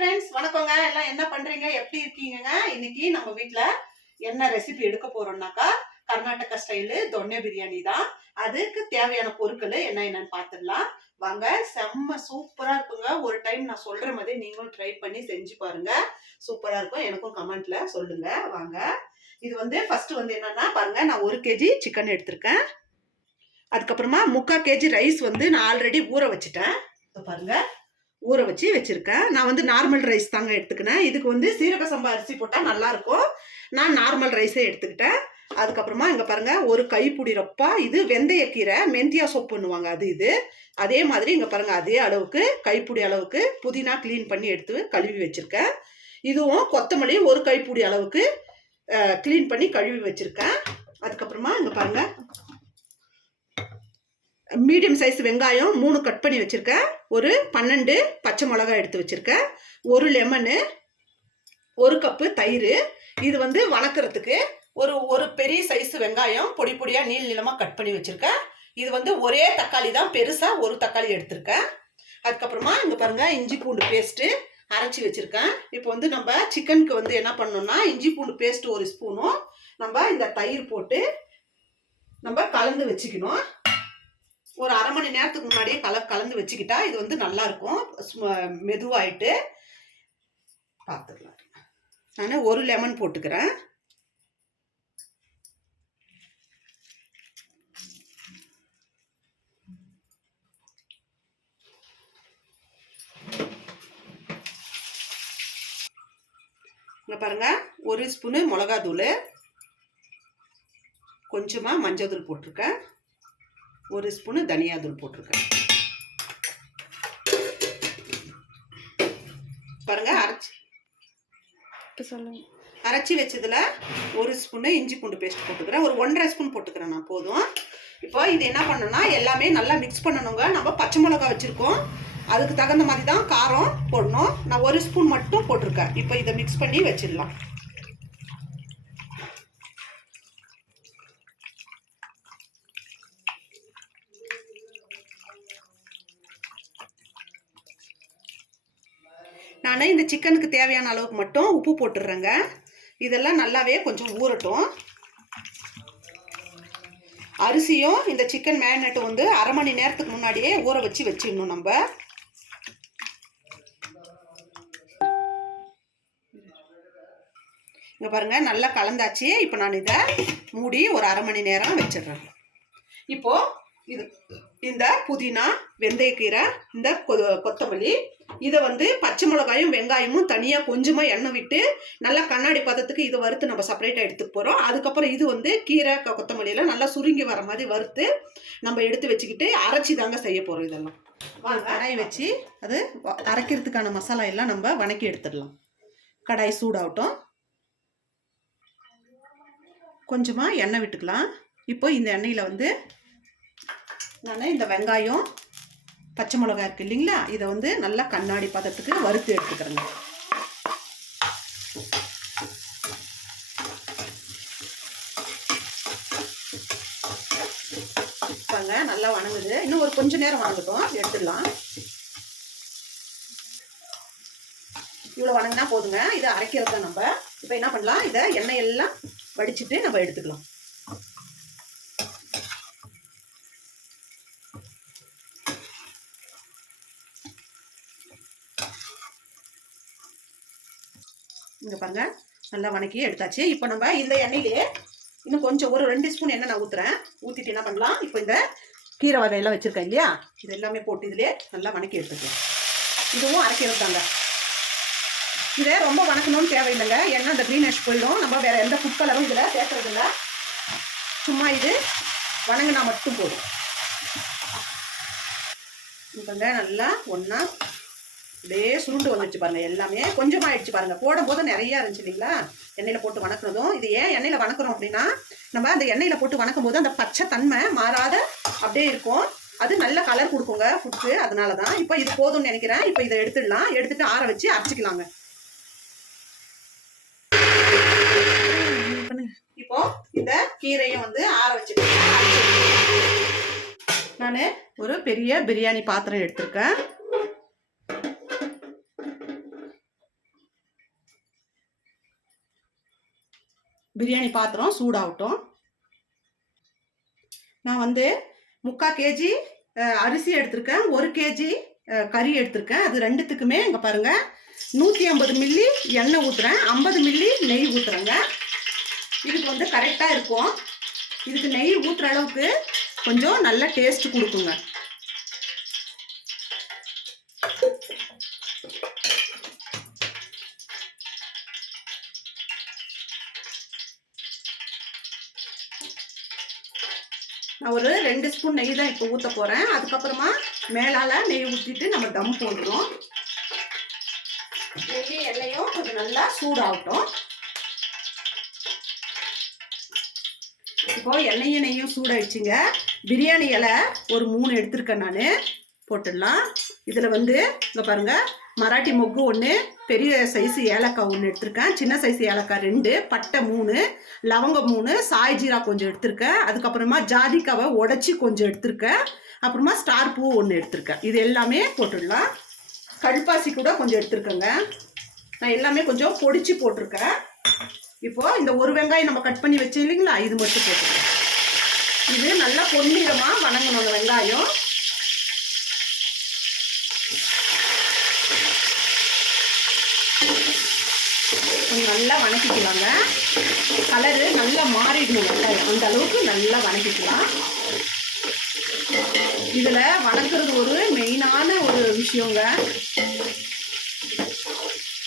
Friends, வணக்கங்க. எல்லாம் என்ன பண்றீங்க, எப்படி இருக்கீங்க? இன்னைக்கு நம்ம வீட்ல என்ன ரெசிபி எடுக்க போறோம்னாக்கா கர்நாடகா ஸ்டைலு தொன்னை பிரியாணி தான். அதுக்கு தேவையான பொருட்கள் என்னன்னு பார்த்துடலாம் வாங்க. செம்ம சூப்பரா இருக்குங்க. ஒரு டைம் நான் சொல்ற மாதிரி நீங்களும் ட்ரை பண்ணி செஞ்சு பாருங்க. சூப்பரா இருக்கும். எனக்கும் கமெண்ட்ல சொல்லுங்க வாங்க. இது ஃபர்ஸ்ட் என்னன்னா பாருங்க, நான் 1 kg சிக்கன் எடுத்திருக்கேன். அதுக்கப்புறமா 3/4 kg ரைஸ் நான் ஆல்ரெடி ஊற வச்சுட்டேன். பாருங்க, ஊற வச்சு வச்சிருக்கேன். நான் நார்மல் ரைஸ் தாங்க எடுத்துக்கினேன். இதுக்கு சீரக சம்பா அரிசி போட்டால் நல்லா இருக்கும். நான் நார்மல் ரைஸே எடுத்துக்கிட்டேன். அதுக்கப்புறமா இங்கே பாருங்க, ஒரு கைப்பிடி ரொப்பா இது வெந்தயக்கீரை, மெந்தியா சொப்புன்னுவாங்க அது. இது அதே மாதிரி இங்கே பாருங்க, அதே அளவுக்கு கைப்பிடி அளவுக்கு புதினா க்ளீன் பண்ணி எடுத்து கழுவி வச்சிருக்கேன். இதுவும் கொத்தமல்லி ஒரு கைப்பிடி அளவுக்கு க்ளீன் பண்ணி கழுவி வச்சிருக்கேன். அதுக்கப்புறமா இங்கே பாருங்க, மீடியம் சைஸ் வெங்காயம் 3 கட் பண்ணி வச்சுருக்கேன். ஒரு 12 பச்சை மிளகாய் எடுத்து வச்சுருக்கேன். ஒரு லெமனு, 1 கப்பு தயிர். இது வணக்கிறதுக்கு ஒரு பெரிய சைஸ் வெங்காயம் பொடி பொடியாக நீளமாக கட் பண்ணி வச்சுருக்கேன். இது ஒரே தக்காளி தான், பெருசாக ஒரு தக்காளி எடுத்திருக்கேன். அதுக்கப்புறமா இங்கே பாருங்கள், இஞ்சி பூண்டு பேஸ்ட்டு அரைச்சி வச்சுருக்கேன். இப்போ நம்ம சிக்கனுக்கு என்ன பண்ணணும்னா, இஞ்சி பூண்டு பேஸ்ட்டு 1 ஸ்பூனும் நம்ம இந்த தயிர் போட்டு நம்ம கலந்து வச்சுக்கணும். ஒரு அரை மணி நேரத்துக்கு முன்னாடியே கலந்து வச்சுக்கிட்டா இது நல்லா இருக்கும். மெதுவாயிட்டு பார்த்துக்கலாம். நான் ஒரு லெமன் போட்டுக்கிறேன். இங்க பாருங்க, 1 ஸ்பூனு மிளகாத்தூள், கொஞ்சமா மஞ்சள் தூள் போட்டிருக்கேன், 1 ஸ்பூனு தனியாத்தூள் போட்டிருக்கேன். பாருங்க, அரைச்சி வச்சதுல 1 ஸ்பூனு இஞ்சி பூண்டு பேஸ்ட் போட்டுக்கிறேன். ஒரு 1.5 ஸ்பூன் போட்டுக்கிறேன் நான், போதும். இப்போ இது என்ன பண்ணணும்னா, எல்லாமே நல்லா மிக்ஸ் பண்ணணுங்க. நம்ம பச்சை மிளகா வச்சிருக்கோம், அதுக்கு தகுந்த மாதிரி தான் காரம் போடணும். நான் 1 ஸ்பூன் மட்டும் போட்டிருக்கேன். இப்போ இதை மிக்ஸ் பண்ணி வச்சிடலாம். நான் இந்த சிக்கனுக்கு தேவையான அளவுக்கு மட்டும் உப்பு போட்டுடுறேங்க. இதெல்லாம் நல்லாவே கொஞ்சம் ஊறட்டும். அரிசியும் இந்த சிக்கன் மேரினேட்டு அரை மணி நேரத்துக்கு முன்னாடியே ஊற வச்சிடணும் நம்ம. இங்கே பாருங்க, நல்லா கலந்தாச்சு. இப்போ நான் இதை மூடி ஒரு அரை மணி நேரம் வச்சிடுறேன். இப்போ இந்த புதினா, வெந்தயக்கீரை, இந்த கொத்தமல்லி, இதை பச்சை மிளகாயும் வெங்காயமும் தனியாக கொஞ்சமாக எண்ணெய் விட்டு நல்லா கண்ணாடி பதத்துக்கு இதை வறுத்து நம்ம செப்பரேட்டாக எடுத்துக்க போகிறோம். அதுக்கப்புறம் இது கீரை கொத்தமல்லியெல்லாம் நல்லா சுருங்கி வர மாதிரி வறுத்து நம்ம எடுத்து வச்சுக்கிட்டு அரைச்சி தாங்க செய்ய போகிறோம். இதெல்லாம் வாங்க, கடாய் வச்சு அது அரைக்கிறதுக்கான மசாலா எல்லாம் நம்ம வணக்கி எடுத்துடலாம். கடாய் சூடாகட்டும், கொஞ்சமாக எண்ணெய் விட்டுக்கலாம். இப்போ இந்த எண்ணெயில் நான் இந்த வெங்காயம் பச்சை மிளகாய் இருக்கு இல்லைங்களா, இதை நல்லா கண்ணாடி பதத்துக்கு வறுத்து எடுத்துக்கிறேங்க. பாருங்க, நல்லா வணங்குது. இன்னும் ஒரு கொஞ்ச நேரம் வணங்கட்டும், எடுத்துடலாம். இவ்வளோ வணங்கினா போதுங்க. இதை அரைக்கிறது தான் நம்ம. இப்போ என்ன பண்ணலாம், இதை எண்ணெயெல்லாம் வடிச்சிட்டு நம்ம எடுத்துக்கலாம். இங்கே பாருங்க, நல்லா வணக்கி எடுத்தாச்சு. இப்போ நம்ம இந்த எண்ணெயிலே இன்னும் கொஞ்சம் ஒரு 2 ஸ்பூன் எண்ணெய் நான் ஊற்றுறேன். ஊற்றிட்டு என்ன பண்ணலாம், இப்போ இந்த கீரை வகையெல்லாம் வச்சுருக்கேன் இல்லையா, இது எல்லாமே போட்டு இதிலே நல்லா வணக்கி எடுத்துக்கலாம். இதுவும் அரைக்கிறது தாங்க. இதை ரொம்ப வணக்கணும்னு தேவையில்லைங்க, ஏன்னா அந்த க்ரீனிஷ் போயிடும். நம்ம வேறு எந்த ஃபுட் கலரும் இதில் சேர்க்குறதில்ல. சும்மா இது வணங்கினா மட்டும் போதும். இப்போ நல்லா ஒன்றா அப்படியே சுருண்டு வந்துடுச்சு பாருங்க. எல்லாமே கொஞ்சமாக ஆயிடுச்சு பாருங்க. போடும்போது நிறையா இருந்துச்சு இல்லைங்களா, எண்ணெயில் போட்டு வணக்கிறதும். இது ஏன் எண்ணெயில் வணக்கிறோம் அப்படின்னா, நம்ம அந்த எண்ணெயில் போட்டு வணக்கும் போது அந்த பச்சை தன்மை மாறாத அப்படியே இருக்கும். அது நல்ல கலர் கொடுக்குங்க ஃபுட்க்கு, அதனால தான். இப்போ இது போதும்னு நினைக்கிறேன். இப்போ இதை எடுத்துடலாம். எடுத்துட்டு ஆற வச்சு அரைச்சிக்கலாங்க. இப்போ இந்த கீரையும் ஆற வச்சுட்டு நான் ஒரு பெரிய பிரியாணி பாத்திரம் எடுத்திருக்கேன். பிரியாணி பாத்திரம் சூடாகட்டும். நான் வந்து 3/4 கேஜி அரிசி எடுத்திருக்கேன், 1 கேஜி கறி எடுத்திருக்கேன். அது ரெண்டுத்துக்குமே இங்கே பாருங்கள் 150 மில்லி எண்ணெய் ஊற்றுறேன், 50 மில்லி நெய் ஊற்றுறேங்க. இதுக்கு வந்து கரெக்டாக இருக்கும். இதுக்கு நெய் ஊற்றுற அளவுக்கு கொஞ்சம் நல்ல டேஸ்ட் கொடுக்குங்க. நான் ஒரு 2 ஸ்பூன் நெய் தான் இப்போ ஊற்ற போகிறேன். அதுக்கப்புறமா மேலால் நெய் ஊற்றிட்டு நம்ம தம் போடுறோம். நெய் எண்ணெயும் கொஞ்சம் நல்லா சூடாகட்டும். இப்போ எண்ணெயும் நெய்யும் சூடாயிடுச்சுங்க. பிரியாணி இலை ஒரு 3 எடுத்திருக்கேன் நான், போட்டுடலாம். இதில் வந்து இங்கே பாருங்கள், மராட்டி மொக்கு 1, பெரிய சைஸு ஏலக்காய் 1 எடுத்திருக்கேன், சின்ன சைஸு ஏலக்காய் 2, பட்டை 3, லவங்கம் 3, சாய் ஜீரா கொஞ்சம் எடுத்திருக்கேன். அதுக்கப்புறமா ஜாதிக்காவை உடச்சி கொஞ்சம் எடுத்திருக்கேன். அப்புறமா ஸ்டார் பூ 1 எடுத்திருக்கேன். இது எல்லாமே போட்டுடலாம். கல்பாசி கூட கொஞ்சம் எடுத்திருக்கேங்க. நான் எல்லாமே கொஞ்சம் பொடிச்சு போட்டிருக்கேன். இப்போது இந்த ஒரு வெங்காயம் நம்ம கட் பண்ணி வச்சோம் இல்லைங்களா, இது மட்டும் போட்டுருக்கேன். இது நல்லா பொன்னிறமாக வணங்கணும். அந்த வெங்காயம் நல்லா வணக்கிக்கலாங்க. கலரு நல்லா மாறிடணும் வெங்காயம், அந்த அளவுக்கு நல்லா வணக்கிக்கலாம். இதில் வணக்கிறது ஒரு மெயினான ஒரு விஷயங்க.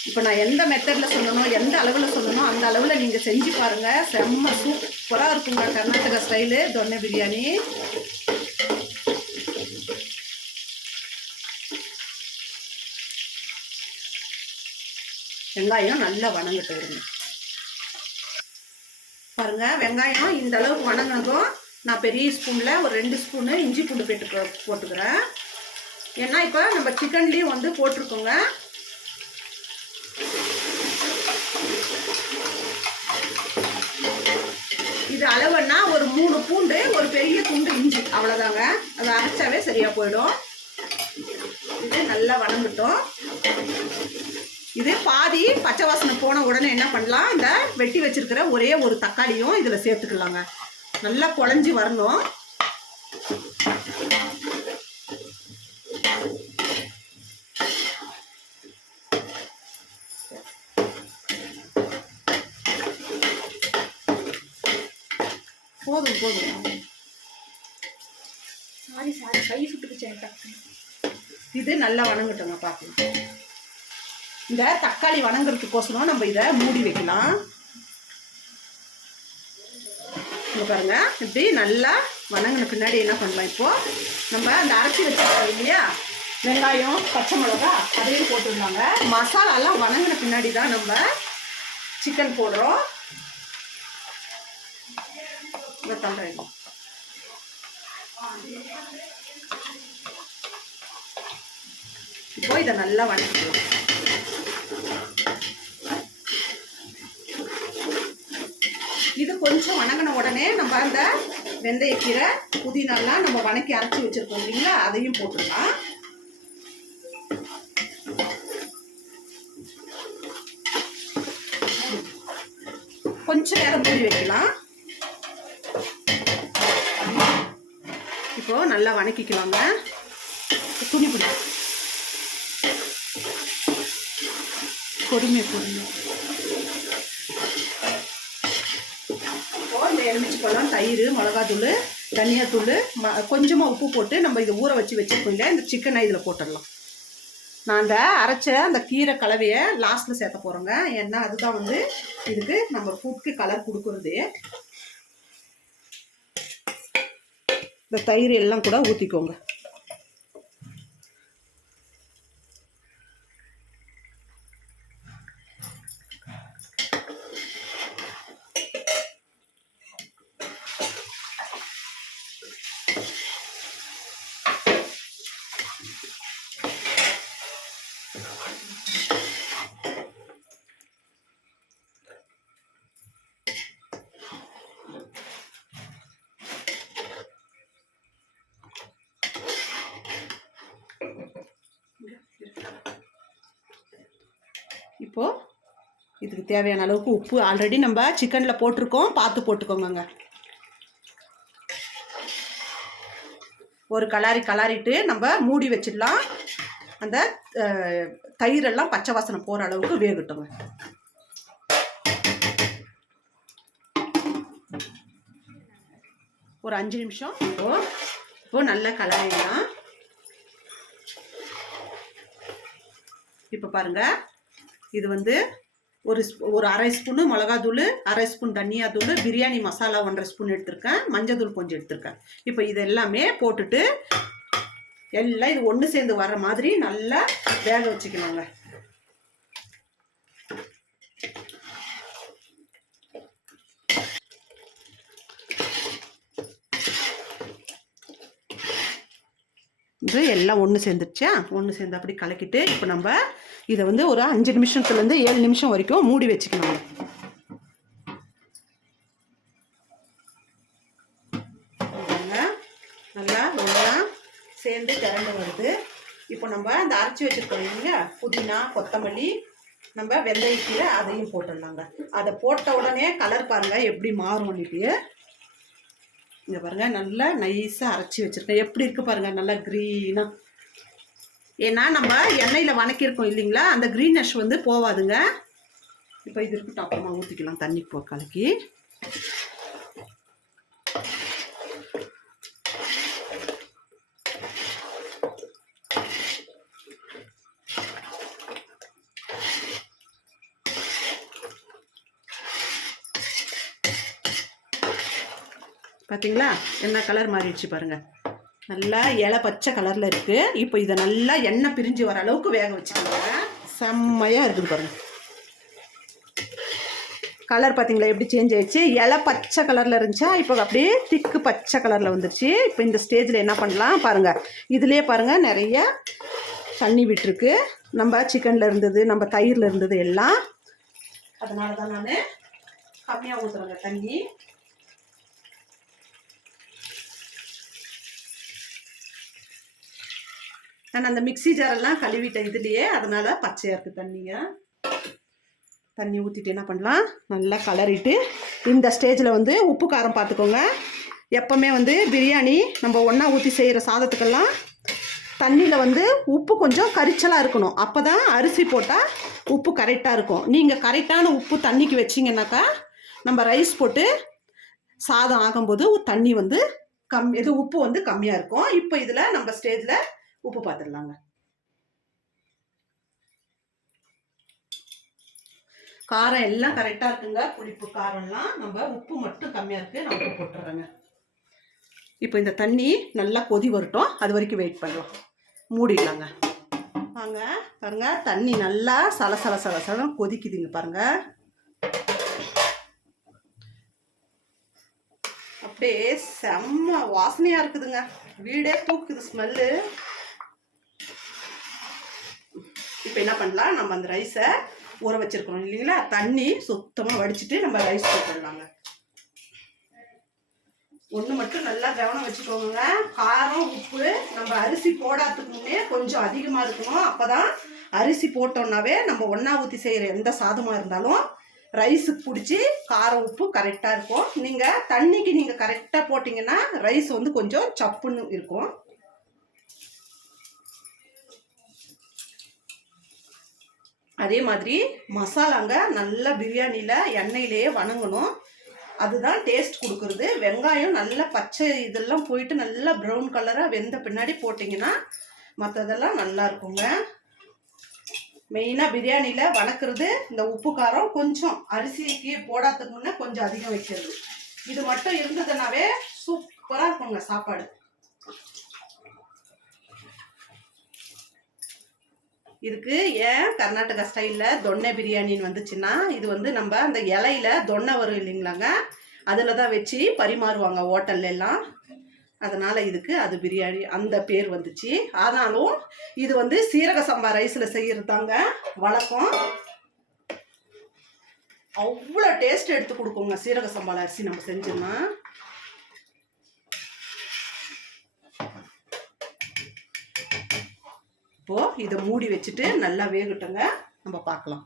இப்போ நான் எந்த மெத்தடில் சொல்லணும், எந்த அளவில் சொல்லணும், அந்த அளவில் நீங்கள் செஞ்சு பாருங்கள். செம்ம சூப்பராக இருக்குங்க கர்நாடகா ஸ்டைலு தொன்னை பிரியாணி. வெங்காயம் நல்லா வணங்கிட்டு வருங்க. பாருங்கள், வெங்காயம் இந்த அளவுக்கு வணங்கினதும் நான் பெரிய ஸ்பூனில் ஒரு 2 ஸ்பூனு இஞ்சி பூண்டு போட்டுக்கிறேன். ஏன்னா இப்போ நம்ம சிக்கன்லேயும் வந்து போட்டிருக்கோங்க. இது அளவுன்னா ஒரு 3 பூண்டு, ஒரு பெரிய துண்டு இஞ்சி, அவ்வளோதாங்க. அதை அரைச்சாவே சரியாக போயிடும். இது நல்லா வணங்கட்டும். இது பாதி பச்சை வாசனை போன உடனே என்ன பண்ணலாம், இந்த வெட்டி வச்சிருக்கிற ஒரே ஒரு தக்காளியும் இதில் சேர்த்துக்கலாங்க. நல்லா குழஞ்சி வரணும். போதும் போதும். கை சுட்டுக்குச்சு. இது நல்லா வணங்கட்டுங்க. பார்க்கலாம், இந்த தக்காளி வணங்குறதுக்கோசரம் நம்ம இதை மூடி வைக்கலாம். இங்கே பாருங்க, இப்படி நல்லா வணங்கின பின்னாடி என்ன பண்ணலாம், இப்போது நம்ம அந்த அரைச்சி வச்சுருக்கோம் இல்லையா வெங்காயம் பச்சை மிளகா, அதையும் போட்டுருந்தாங்க. மசாலாலாம் வணங்கின பின்னாடி தான் நம்ம சிக்கன் போடுறோம். இதை தள்ளுறேன். இப்போ இதை நல்லா வணக்கிக்கலாம். இது கொஞ்சம் வணங்கின உடனே நம்ம அந்த வெந்தயக்கீரை புதினாலாம் நம்ம வணக்கி அரைச்சி வச்சிருக்கோம் இல்லைங்களா, அதையும் போட்டுடலாம். கொஞ்சம் நேரம் மூடி வைக்கலாம். இப்போ நல்லா வணக்கிக்கலாங்க. துணி பிடி பொறுமையை போடுங்க. இந்த எலுமிச்சை பழம், தயிர், மிளகாத்தூள், தனியாத்தூள், கொஞ்சமாக உப்பு போட்டு நம்ம இதை ஊற வச்சுருக்கோம் இல்லையா, இந்த சிக்கனை இதில் போட்டுடலாம். நான் அந்த அரைச்ச அந்த கீரை கலவையை லாஸ்ட்டில் சேர்த்த போகிறோங்க. ஏன்னா அதுதான் வந்து இதுக்கு நம்ம ஃபுட்க்கு கலர் கொடுக்குறது. இந்த தயிர் எல்லாம் கூட ஊற்றிக்கோங்க. இப்போது இதுக்கு தேவையான அளவுக்கு உப்பு ஆல்ரெடி நம்ம சிக்கனில் போட்டிருக்கோம், பார்த்து போட்டுக்கோங்க. ஒரு கலாரிட்டு நம்ம மூடி வச்சிடலாம். அந்த தயிரெல்லாம் பச்சை வாசனை போகிற அளவுக்கு வேகட்டுங்க. ஒரு 5 நிமிஷம் இப்போ நல்லா கலரிடலாம். இப்போ பாருங்கள், இது வந்து ஒரு அரை ஸ்பூனு மிளகாத்தூள், அரை ஸ்பூன் தனியாத்தூள், பிரியாணி மசாலா 1.5 ஸ்பூன் எடுத்திருக்கேன், மஞ்சத்தூள் கொஞ்சம் எடுத்திருக்கேன். இப்போ இது எல்லாமே போட்டுட்டு எல்லாம் இது ஒன்று சேர்ந்து வர்ற மாதிரி நல்லா வேக வச்சுக்கணுங்க. இது எல்லாம் ஒன்று சேர்ந்துருச்சா? ஒன்று சேர்ந்து அப்படி கலக்கிட்டு இப்போ நம்ம இதை வந்து ஒரு 5 நிமிஷத்துலேருந்து 7 நிமிஷம் வரைக்கும் மூடி வச்சுக்கணும். நல்லா ஒன்றா சேர்ந்து திரண்டு வருது. இப்போ நம்ம அந்த அரைச்சி வச்சுருக்கோம் இல்லைங்க, புதினா, கொத்தமல்லி, நம்ம வெந்தயக்கீரை அதையும் போட்டுடலாங்க. அதை போட்ட உடனே கலர் பாருங்கள் எப்படி மாறும்னுட்டு. இங்கே பாருங்கள், நல்லா நைஸாக அரைச்சி வச்சுருக்கேன். எப்படி இருக்குது பாருங்கள், நல்லா க்ரீனாக. ஏன்னா நம்ம எண்ணெயில் வணக்கியிருக்கோம் இல்லைங்களா, அந்த க்ரீனஷ் வந்து போவாதுங்க. இப்போ இது இருக்கட்டும், அப்புறமா ஊற்றிக்கலாம் தண்ணி கலக்கி. பார்த்தீங்களா என்ன கலர் மாறிடுச்சு பாருங்கள், நல்லா இலை பச்சை கலரில் இருக்குது. இப்போ இதை நல்லா எண்ணெய் பிரிஞ்சு வர அளவுக்கு வேக வச்சுக்கோங்க. செம்மையாக இருக்குது பாருங்கள். கலர் பார்த்தீங்களா எப்படி சேஞ்ச் ஆகிடுச்சு? இலை பச்சை கலரில் இருந்துச்சா, இப்போ அப்படியே திக்கு பச்சை கலரில் வந்துருச்சு. இப்போ இந்த ஸ்டேஜில் என்ன பண்ணலாம் பாருங்கள், இதுலேயே பாருங்கள் நிறைய தண்ணி விட்டுருக்கு. நம்ம சிக்கனில் இருந்தது, நம்ம தயிரில் இருந்தது எல்லாம். அதனால தான் நான் கம்மியாக ஊற்றுறேங்க தண்ணி. நான் அந்த மிக்சி ஜாரெல்லாம் கழுவிட்டேன் இதுலேயே, அதனால் பச்சையாக இருக்குது தண்ணிங்க. தண்ணி ஊற்றிட்டு என்ன பண்ணலாம், நல்லா கலரிட்டு இந்த ஸ்டேஜில் வந்து உப்பு காரம் பார்த்துக்கோங்க. எப்போவுமே வந்து பிரியாணி நம்ம ஒன்றா ஊற்றி செய்கிற சாதத்துக்கெல்லாம் தண்ணியில் வந்து உப்பு கொஞ்சம் கரிச்சலாக இருக்கணும். அப்போ தான் அரிசி போட்டால் உப்பு கரெக்டாக இருக்கும். நீங்கள் கரெக்டான உப்பு தண்ணிக்கு வச்சிங்கனாக்கா நம்ம ரைஸ் போட்டு சாதம் ஆகும்போது தண்ணி வந்து உப்பு வந்து கம்மியாக இருக்கும். இப்போ இதில் நம்ம ஸ்டேஜில் உப்பு பார்த்துடலாங்க. காரம் எல்லாம் கரெக்டாக இருக்குங்க, புளிப்பு காரம்லாம். நம்ம உப்பு மட்டும் கம்மியாக இருக்குது, நான் உப்பு போட்டுறேங்க. இப்போ இந்த தண்ணி நல்லா கொதி வரட்டும், அது வரைக்கும் வெயிட் பண்ணலாம். மூடிடலாங்க. வாங்க பாருங்க, தண்ணி நல்லா சலசல கொதிக்குதுங்க பாருங்கள். அப்படியே செம்ம வாசனையாக இருக்குதுங்க, வீடே தூக்குது ஸ்மெல்லு. இப்போ என்ன பண்ணலாம், நம்ம அந்த ரைஸை ஊற வச்சிருக்கோம் இல்லைங்களா, தண்ணி சுத்தமாக வடிச்சிட்டு நம்ம ரைஸ் போட்டுடலாங்க. ஒன்று மட்டும் நல்லா கவனம் வச்சுக்கோங்க, காரம் உப்பு நம்ம அரிசி போடாததுக்கு முன்னே கொஞ்சம் அதிகமாக இருக்கணும். அப்போ தான் அரிசி போட்டோம்னாவே நம்ம ஒன்றா ஊற்றி செய்கிற எந்த சாதமாக இருந்தாலும் ரைஸுக்கு பிடிச்சி காரம் உப்பு கரெக்டாக இருக்கும். நீங்கள் தண்ணிக்கு நீங்கள் கரெக்டாக போட்டிங்கன்னா ரைஸ் வந்து கொஞ்சம் சப்புன்னு இருக்கும். அதே மாதிரி மசாலாங்க நல்லா பிரியாணியில் எண்ணெயிலேயே வணங்கணும், அதுதான் டேஸ்ட் கொடுக்குறது. வெங்காயம் நல்லா பச்சை இதெல்லாம் போயிட்டு நல்லா ப்ரௌன் கலராக வெந்த பின்னாடி போட்டிங்கன்னா மற்றதெல்லாம் நல்லா இருக்குங்க. மெயினாக பிரியாணியில் வணக்கிறது இந்த உப்பு காரம் கொஞ்சம் அரிசிக்கு போடாததுக்கு முன்னே கொஞ்சம் அதிகம் வைக்கிறது. இது மட்டும் இருந்ததுனாவே சூப்பராக இருக்குங்க சாப்பாடு. இதுக்கு ஏன் கர்நாடகா ஸ்டைலில் தொன்னை பிரியாணின்னு வந்துச்சுன்னா, இது வந்து நம்ம அந்த இலையில தொன்னை வரும் இல்லைங்களாங்க, அதில் தான் வச்சு பரிமாறுவாங்க ஹோட்டல்ல எல்லாம். அதனால் இதுக்கு அது பிரியாணி அந்த பேர் வந்துச்சு. ஆனாலும் இது வந்து சீரக சம்பா ரைஸில் செய்கிறது தாங்க வழக்கம். அவ்வளோ டேஸ்ட் எடுத்து கொடுக்குங்க சீரக சம்பா அரிசி நம்ம செஞ்சோம்னா. இப்போது இதை மூடி வச்சுட்டு நல்லா வேகட்டுங்க, நம்ம பார்க்கலாம்.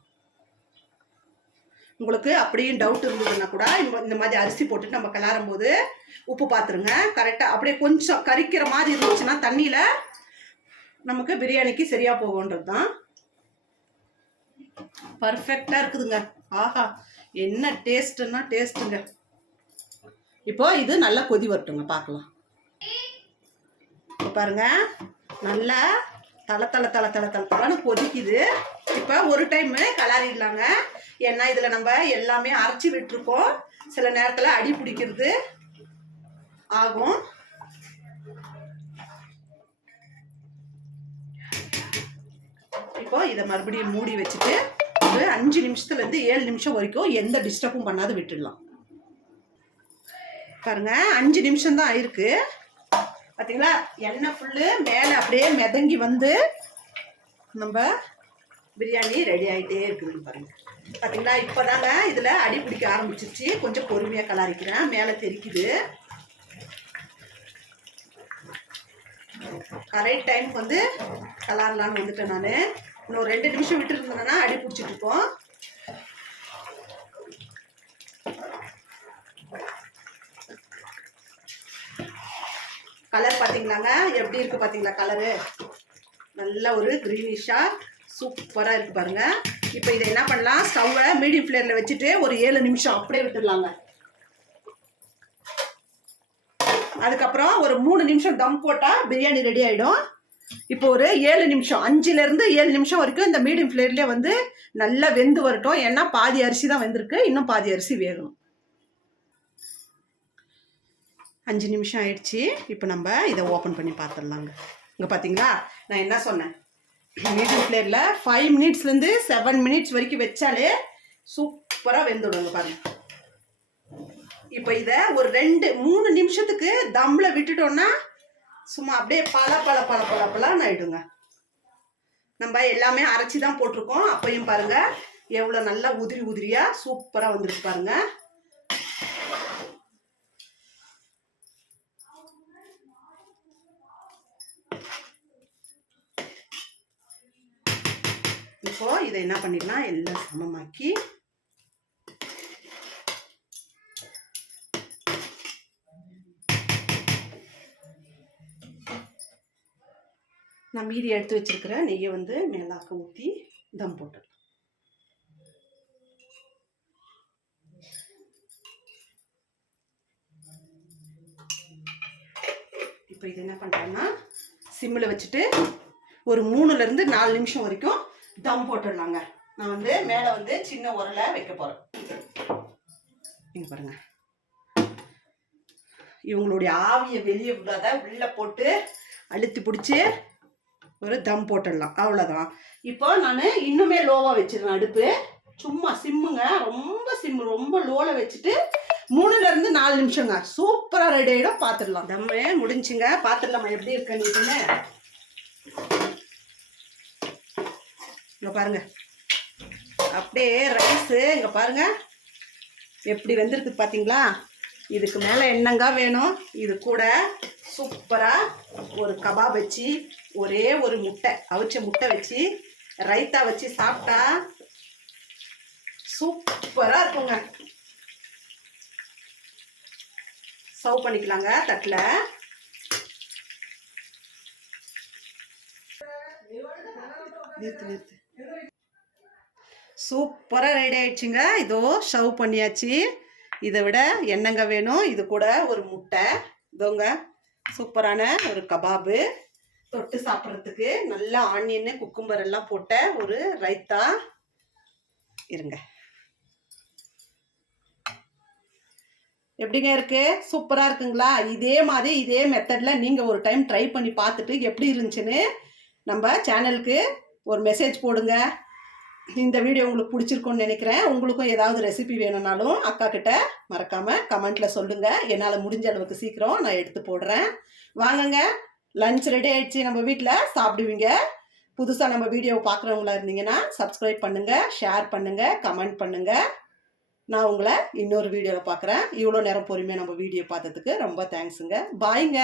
உங்களுக்கு அப்படியும் டவுட் இருந்ததுன்னா கூட இந்த மாதிரி அரிசி போட்டுட்டு நம்ம கிளறும் போது உப்பு பார்த்துருங்க கரெக்டாக. அப்படியே கொஞ்சம் கரிக்கிற மாதிரி இருந்துச்சுன்னா தண்ணியில் நமக்கு பிரியாணிக்கு சரியா போகும்ன்றது தான். பர்ஃபெக்டா இருக்குதுங்க. ஆஹா, என்ன டேஸ்ட்னா டேஸ்ட்டுங்க. இப்போ இது நல்லா கொதி வரட்டுங்க, பார்க்கலாம். இப்போ பாருங்க, நல்லா தளன்னு கொதிக்குது. இப்போ ஒரு டைம் கலரிடலாங்க. ஏன்னா இதில் நம்ம எல்லாமே அரைச்சி விட்டுருக்கோம். சில நேரத்தில் அடி பிடிக்கிறது ஆகும். இப்போ இதை மறுபடியும் மூடி வச்சுட்டு ஒரு 5 நிமிஷத்துலேருந்து 7 நிமிஷம் வரைக்கும் எந்த டிஸ்டர்பும் பண்ணாத விட்டுடலாம். பாருங்க, 5 நிமிஷம் தான் ஆயிருக்கு. பார்த்தீங்களா, எண்ணெய் ஃபுல்லு மேலே அப்படியே மிதங்கி வந்து நம்ம பிரியாணி ரெடி ஆகிட்டே இருக்குதுன்னு பாருங்க. பார்த்தீங்களா, இப்போதாங்க இதில் அடி பிடிக்க ஆரம்பிச்சிருச்சு. கொஞ்சம் பொறுமையாக கலாரிக்கிறேன், மேலே தெரிக்குது. கரெக்ட் டைமுக்கு வந்து கலரலான்னு வந்துட்டேன் நான். இன்னும் 2 நிமிஷம் விட்டு இருந்தேன்னா அடி பிடிச்சிட்டு இருக்கோம். கலர் பார்த்தீங்களாங்க, எப்படி இருக்கு பார்த்தீங்களா? கலரு நல்ல ஒரு கிரீனிஷா சூப்பராக இருக்கு பாருங்க. இப்போ இதை என்ன பண்ணலாம், ஸ்டவ்வை மீடியம் ஃப்ளேமில் வச்சுட்டு ஒரு 7 நிமிஷம் அப்படியே விட்டுடலாங்க. அதுக்கப்புறம் ஒரு 3 நிமிஷம் தம் போட்டால் பிரியாணி ரெடி ஆகிடும். இப்போ ஒரு 7 நிமிஷம், 5லேருந்து 7 நிமிஷம் வரைக்கும் இந்த மீடியம் ஃப்ளேம்லேயே வந்து நல்லா வெந்து வரட்டும். ஏன்னா பாதி அரிசி தான் வெந்திருக்கு, இன்னும் பாதி அரிசி வேகணும். 5 நிமிஷம் ஆயிடுச்சு. இப்போ நம்ம இதை ஓப்பன் பண்ணி பார்த்துடலாங்க. இங்கே பார்த்தீங்களா, நான் என்ன சொன்னேன், மீடியம் ஃப்ளேமில் 5 மினிட்ஸ்லேருந்து 7 மினிட்ஸ் வரைக்கும் வச்சாலே சூப்பராக வெந்துடுங்க பாருங்க. இப்போ இதை ஒரு 2-3 நிமிஷத்துக்கு தம்மில் விட்டுட்டோம்னா சும்மா அப்படியே பல ஆயிடுங்க. நம்ம எல்லாமே அரைச்சி தான் போட்டிருக்கோம். அப்பையும் பாருங்க எவ்வளோ நல்லா உதிரியா சூப்பராக வந்துருக்கு பாருங்க. இப்போ இதை என்ன பண்ணிடலாம், எல்லாம் சமமாக்கி நான் மீதி எடுத்து வச்சிருக்கிற நெய்யை வந்து மேலாக்க ஊற்றி தம் போட்டுடலாம். இப்போ இது என்ன பண்ணுறேன்னா சிம்மில் வச்சுட்டு ஒரு 3லேருந்து 4 நிமிஷம் வரைக்கும் தம் போட்டுடலாங்க. நான் வந்து மேலே வந்து சின்ன உரலை வைக்க போகிறேன். இங்கே பாருங்க, இவங்களுடைய ஆவியை வெளியே விடாத உள்ளே போட்டு அழுத்தி பிடிச்சி ஒரு தம் போட்டுடலாம், அவ்வளோதான். இப்போ நான் இன்னுமே லோவாக வச்சிருக்கேன் அடுப்பு. சும்மா சிம்முங்க, ரொம்ப சிம்மு, ரொம்ப லோவில் வச்சுட்டு 3லேருந்து 4 நிமிஷங்க சூப்பராக ரெடி ஆகிடும். பார்த்துடலாம். தம்மே முடிஞ்சுங்க, பார்த்துடலாமா எப்படி இருக்குன்னு. இங்கே பாருங்க, அப்படியே ரைஸு இங்கே பாருங்க எப்படி வெந்திருக்கு பார்த்தீங்களா. இதுக்கு மேலே என்னங்க வேணும்? இது கூட சூப்பராக ஒரு கபாப் வச்சு, ஒரே ஒரு முட்டை, அவிச்ச முட்டை வச்சு ரைத்தா வச்சு சாப்பிட்டா சூப்பராக இருக்குங்க. சர்வ் பண்ணிக்கலாங்க தட்டில். சூப்பராக ரெடி ஆயிடுச்சுங்க. இதோ சர்வ் பண்ணியாச்சு. இதை விட என்னங்க வேணும்? இது கூட ஒரு முட்டை, இதோங்க சூப்பரான ஒரு கபாபு, தொட்டு சாப்பிட்றதுக்கு நல்லா ஆனியன்னு குக்கும்பர் எல்லாம் போட்ட ஒரு ரைத்தா. இருங்க, எப்படிங்க இருக்கு? சூப்பராக இருக்குங்களா? இதே மாதிரி இதே மெத்தடில் நீங்கள் ஒரு டைம் ட்ரை பண்ணி பார்த்துட்டு எப்படி இருந்துச்சுன்னு நம்ம சேனலுக்கு ஒரு மெசேஜ் போடுங்க. இந்த வீடியோ உங்களுக்கு பிடிச்சிருக்குன்னு நினைக்கிறேன். உங்களுக்கும் ஏதாவது ரெசிபி வேணும்னாலும் அக்கா கிட்ட மறக்காமல் கமெண்ட்டில் சொல்லுங்கள். என்னால் முடிஞ்ச அளவுக்கு சீக்கிரம் நான் எடுத்து போடுறேன். வாங்குங்க, லஞ்ச் ரெடி ஆகிடுச்சு, நம்ம வீட்டில் சாப்பிடுவீங்க. புதுசாக நம்ம வீடியோவை பார்க்குறவங்களா இருந்தீங்கன்னா சப்ஸ்கிரைப் பண்ணுங்கள், ஷேர் பண்ணுங்கள், கமெண்ட் பண்ணுங்கள். நான் உங்களை இன்னொரு வீடியோவில் பார்க்குறேன். இவ்வளோ நேரம் பொறுமையாக நம்ம வீடியோ பார்த்ததுக்கு ரொம்ப தேங்க்ஸுங்க. பாய்ங்க.